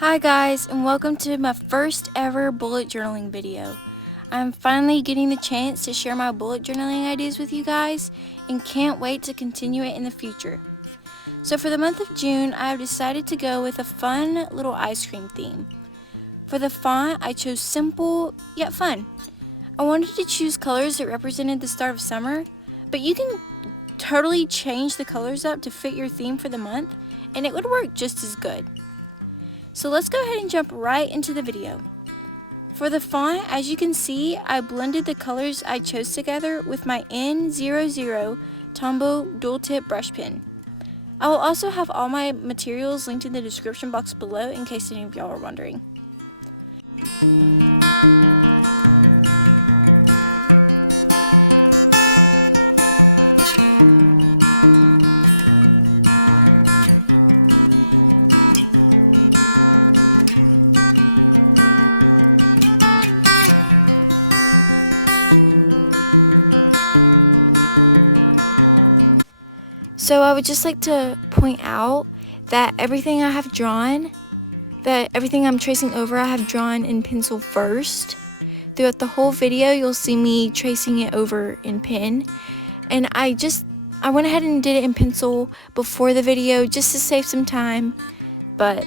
Hi guys, and welcome to my first ever bullet journaling video. I'm finally getting the chance to share my bullet journaling ideas with you guys and can't wait to continue it in the future. So for the month of June, I have decided to go with a fun little ice cream theme. For the font, I chose simple yet fun. I wanted to choose colors that represented the start of summer, but you can totally change the colors up to fit your theme for the month and it would work just as good. So let's go ahead and jump right into the video. For the font, as you can see, I blended the colors I chose together with my N00 Tombow dual tip brush pen. I will also have all my materials linked in the description box below in case any of y'all are wondering. So I would just like to point out that everything I'm tracing over, I have drawn in pencil first. Throughout the whole video, you'll see me tracing it over in pen. And I went ahead and did it in pencil before the video just to save some time. But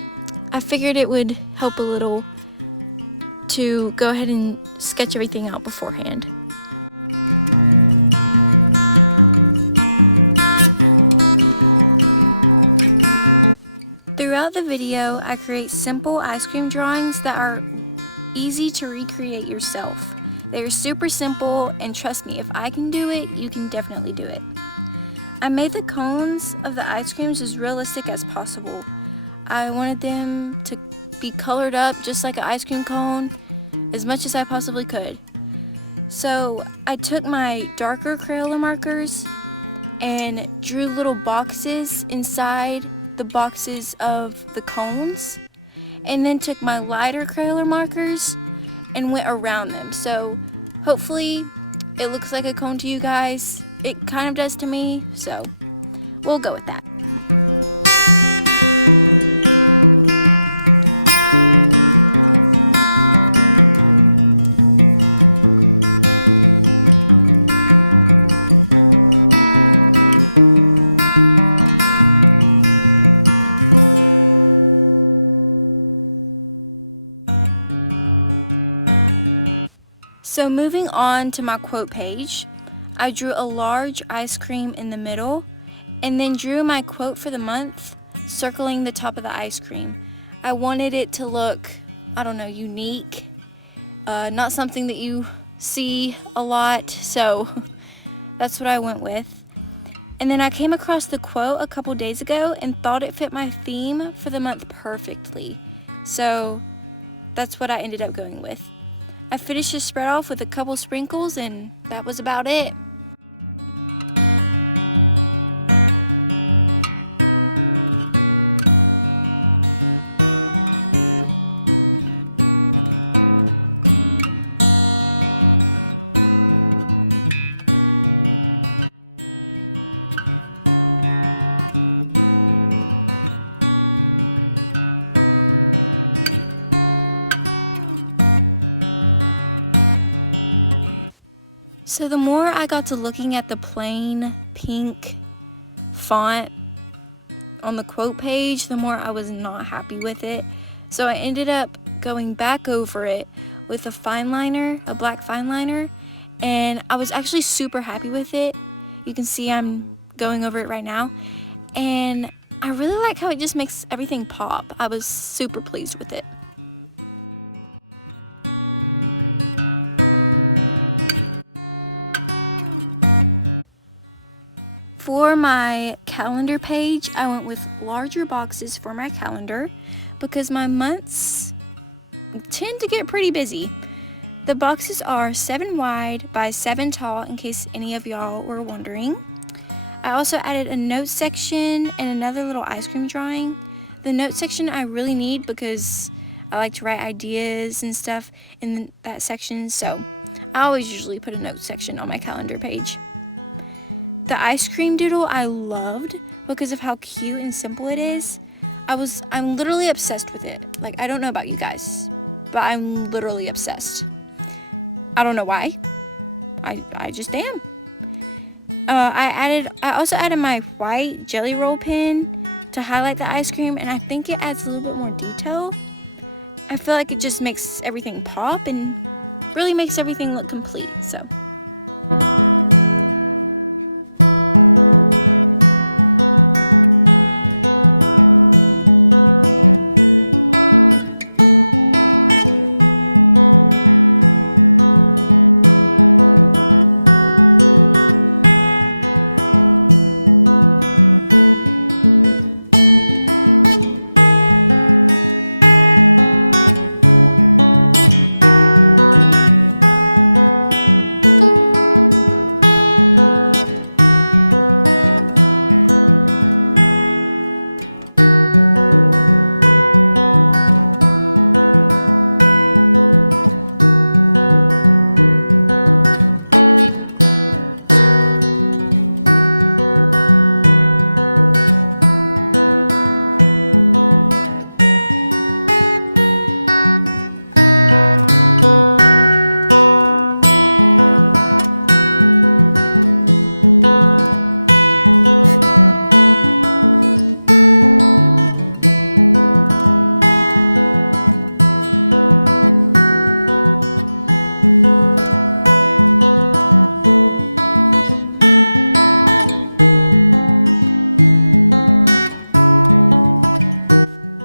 I figured it would help a little to go ahead and sketch everything out beforehand. Throughout the video, I create simple ice cream drawings that are easy to recreate yourself. They are super simple, and trust me, if I can do it, you can definitely do it. I made the cones of the ice creams as realistic as possible. I wanted them to be colored up just like an ice cream cone as much as I possibly could. So I took my darker Crayola markers and drew little boxes inside the boxes of the cones, and then took my lighter Crayola markers and went around them. So hopefully it looks like a cone to you guys. It kind of does to me, so we'll go with that. So moving on to my quote page, I drew a large ice cream in the middle and then drew my quote for the month, circling the top of the ice cream. I wanted it to look, unique, not something that you see a lot, so that's what I went with. And then I came across the quote a couple days ago and thought it fit my theme for the month perfectly. So that's what I ended up going with. I finished the spread off with a couple sprinkles, and that was about it. So the more I got to looking at the plain pink font on the quote page, the more I was not happy with it. So I ended up going back over it with a Fineliner, a black Fineliner, and I was actually super happy with it. You can see I'm going over it right now, and I really like how it just makes everything pop. I was super pleased with it. For my calendar page, I went with larger boxes for my calendar because my months tend to get pretty busy. The boxes are 7 wide by 7 tall, in case any of y'all were wondering. I also added a note section and another little ice cream drawing. The note section I really need because I like to write ideas and stuff in that section, so I always usually put a note section on my calendar page. The ice cream doodle I loved because of how cute and simple it is. I'm literally obsessed with it. Like, I don't know about you guys, but I'm literally obsessed. I don't know why. I just am. I also added my white jelly roll pen to highlight the ice cream, and I think it adds a little bit more detail. I feel like it just makes everything pop and really makes everything look complete, so.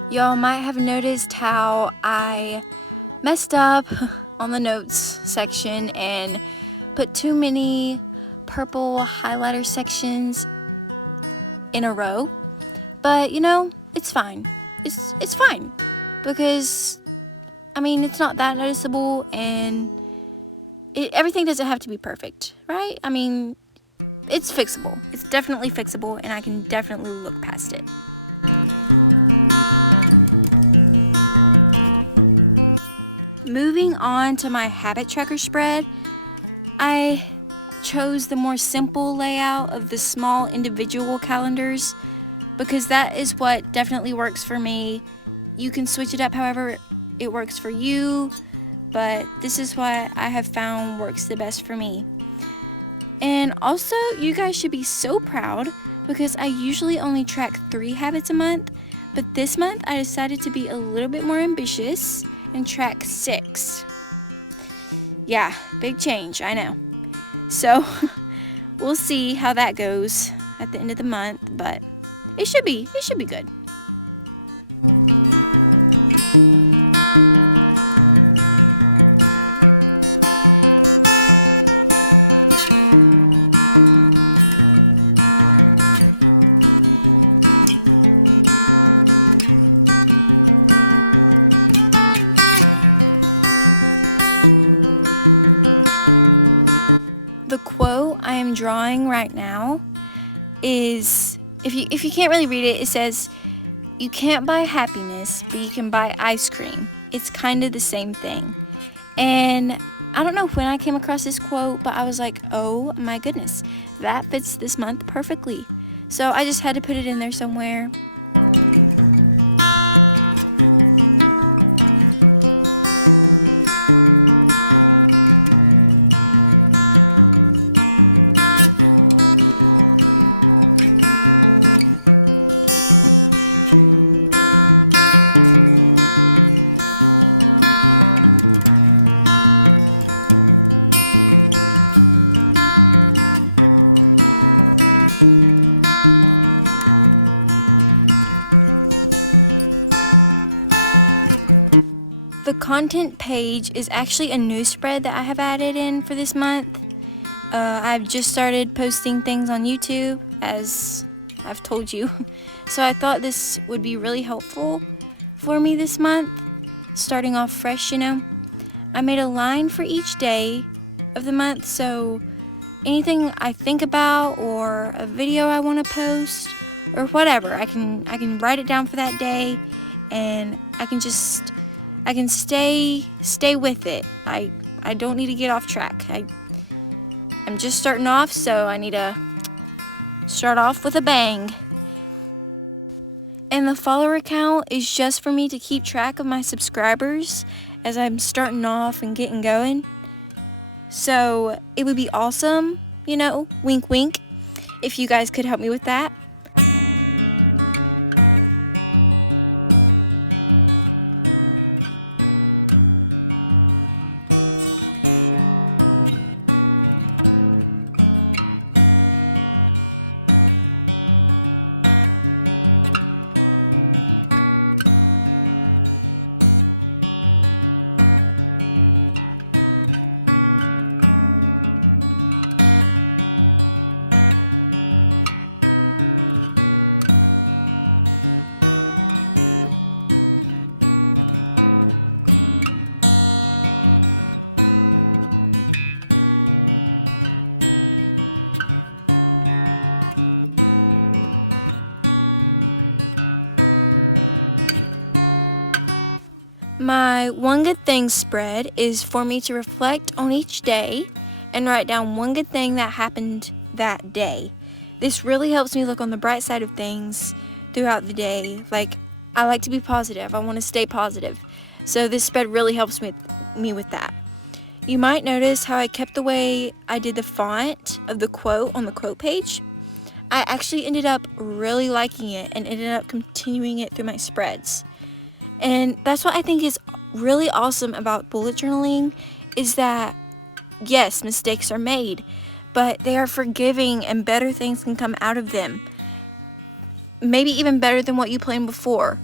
Y'all might have noticed how I messed up on the notes section and put too many purple highlighter sections in a row. But you know, it's fine. It's fine because I mean, it's not that noticeable, and everything doesn't have to be perfect, right? I mean, it's fixable. It's definitely fixable, and I can definitely look past it. Moving on to my habit tracker spread, I chose the more simple layout of the small individual calendars because that is what definitely works for me. You can switch it up however it works for you, but this is what I have found works the best for me. And also, you guys should be so proud because I usually only track 3 habits a month, but this month I decided to be a little bit more ambitious and track 6. Yeah, big change, I know. So we'll see how that goes at the end of the month, but it should be good. The quote I am drawing right now is, if you can't really read it, it says, "You can't buy happiness, but you can buy ice cream. It's kind of the same thing." And I don't know when I came across this quote, but I was like, oh my goodness, that fits this month perfectly. So I just had to put it in there somewhere. The content page is actually a new spread that I have added in for this month. I've just started posting things on YouTube, as I've told you. So I thought this would be really helpful for me this month, starting off fresh, you know. I made a line for each day of the month, so anything I think about or a video I want to post or whatever, I can write it down for that day, and I can stay with it. I don't need to get off track. I'm just starting off, so I need to start off with a bang. And the follower count is just for me to keep track of my subscribers as I'm starting off and getting going. So it would be awesome, you know, wink wink, if you guys could help me with that. My one good thing spread is for me to reflect on each day and write down one good thing that happened that day. This really helps me look on the bright side of things throughout the day. Like, I like to be positive. I want to stay positive. So this spread really helps me with that. You might notice how I kept the way I did the font of the quote on the quote page. I actually ended up really liking it and ended up continuing it through my spreads. And that's what I think is really awesome about bullet journaling, is that, yes, mistakes are made, but they are forgiving and better things can come out of them. Maybe even better than what you planned before.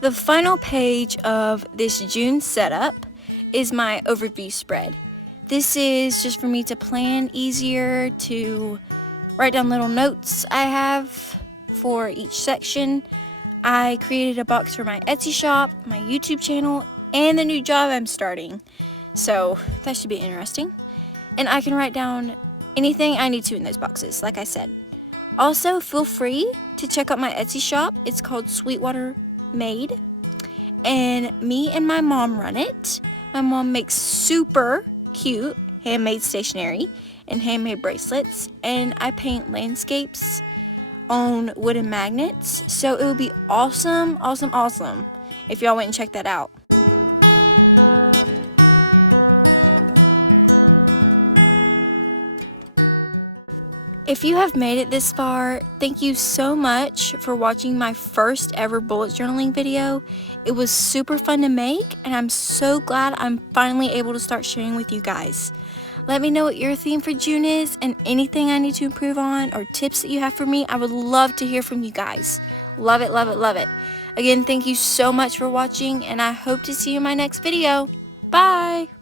The final page of this June setup is my overview spread. This is just for me to plan easier, to write down little notes I have for each section. I created a box for my Etsy shop, my YouTube channel, and the new job I'm starting. So that should be interesting. And I can write down anything I need to in those boxes, like I said. Also, feel free to check out my Etsy shop. It's called Sweetwater Made, and me and my mom run it. My mom makes super cute handmade stationery and handmade bracelets, and I paint landscapes on wooden magnets. So it would be awesome if y'all went and checked that out. If you have made it this far, thank you so much for watching my first ever bullet journaling video. It was super fun to make, and I'm so glad I'm finally able to start sharing with you guys. Let me know what your theme for June is and anything I need to improve on or tips that you have for me. I would love to hear from you guys. Love it, love it, love it. Again, thank you so much for watching, and I hope to see you in my next video. Bye!